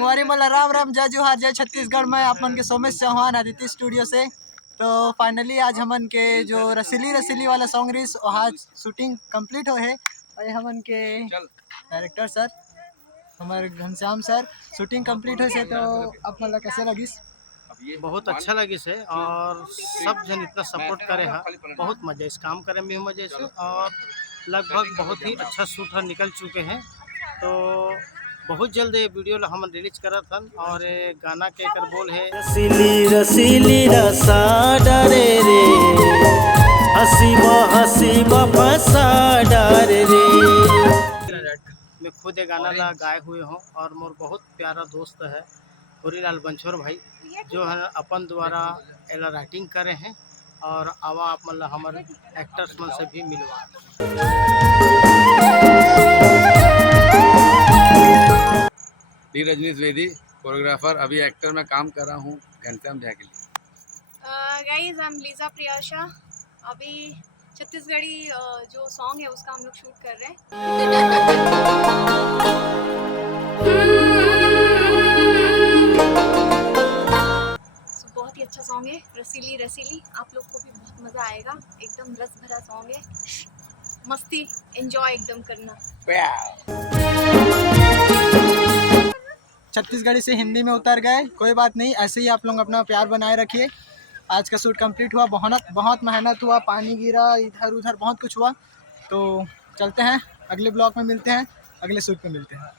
संगवारी मला राम राम, जय जोहार, जय छत्तीसगढ़ में अपन के सोमेश चौहान आदित्य स्टूडियो से। तो फाइनली आज हमन के जो रसीली रसीली वाला सॉन्ग रिस आज शूटिंग कंप्लीट हो है। और हमन के डायरेक्टर सर हमारे घनश्याम सर शूटिंग कंप्लीट हो से। तो आप मतलब कैसे लगिस? बहुत अच्छा लगी से और सब जन इतना सपोर्ट करे है, बहुत मजा इस काम करे में भी मजे से। और लगभग बहुत ही अच्छा शूट निकल चुके हैं। तो बहुत जल्द ये वीडियो हम रिलीज करा था। और ये गाना के कर बोल है रसीली रसीली रसा डरे रे, हसीबा फसा डरे रे। मैं खुद ये गाना ला गाए हुए हूँ और मोर बहुत प्यारा दोस्त है होरीलाल बंछोर भाई, जो है अपन द्वारा एला राइटिंग करे हैं। और आवा आप मतलब हमारे एक्टर्स मन से भी मिलवा। डी रजनीश वेदी कोरियोग्राफर, अभी एक्टर में काम कर रहा हूँ घनश्याम झा के लिए। Guys I am Lisa Priyasha. अभी छत्तीसगढ़ी जो सॉन्ग है उसका हम लोग शूट कर रहे हैं। बहुत ही अच्छा सॉन्ग है, रसीली रसीली। आप लोग को भी बहुत मज़ा आएगा, एकदम रस भरा सॉन्ग है, मस्ती एंजॉय एकदम करना। छत्तीसगढ़ी से हिंदी में उतर गए, कोई बात नहीं, ऐसे ही आप लोग अपना प्यार बनाए रखिए। आज का शूट कंप्लीट हुआ, बहुत मेहनत हुआ, पानी गिरा इधर उधर बहुत कुछ हुआ। तो चलते हैं, अगले ब्लॉग में मिलते हैं, अगले शूट में मिलते हैं।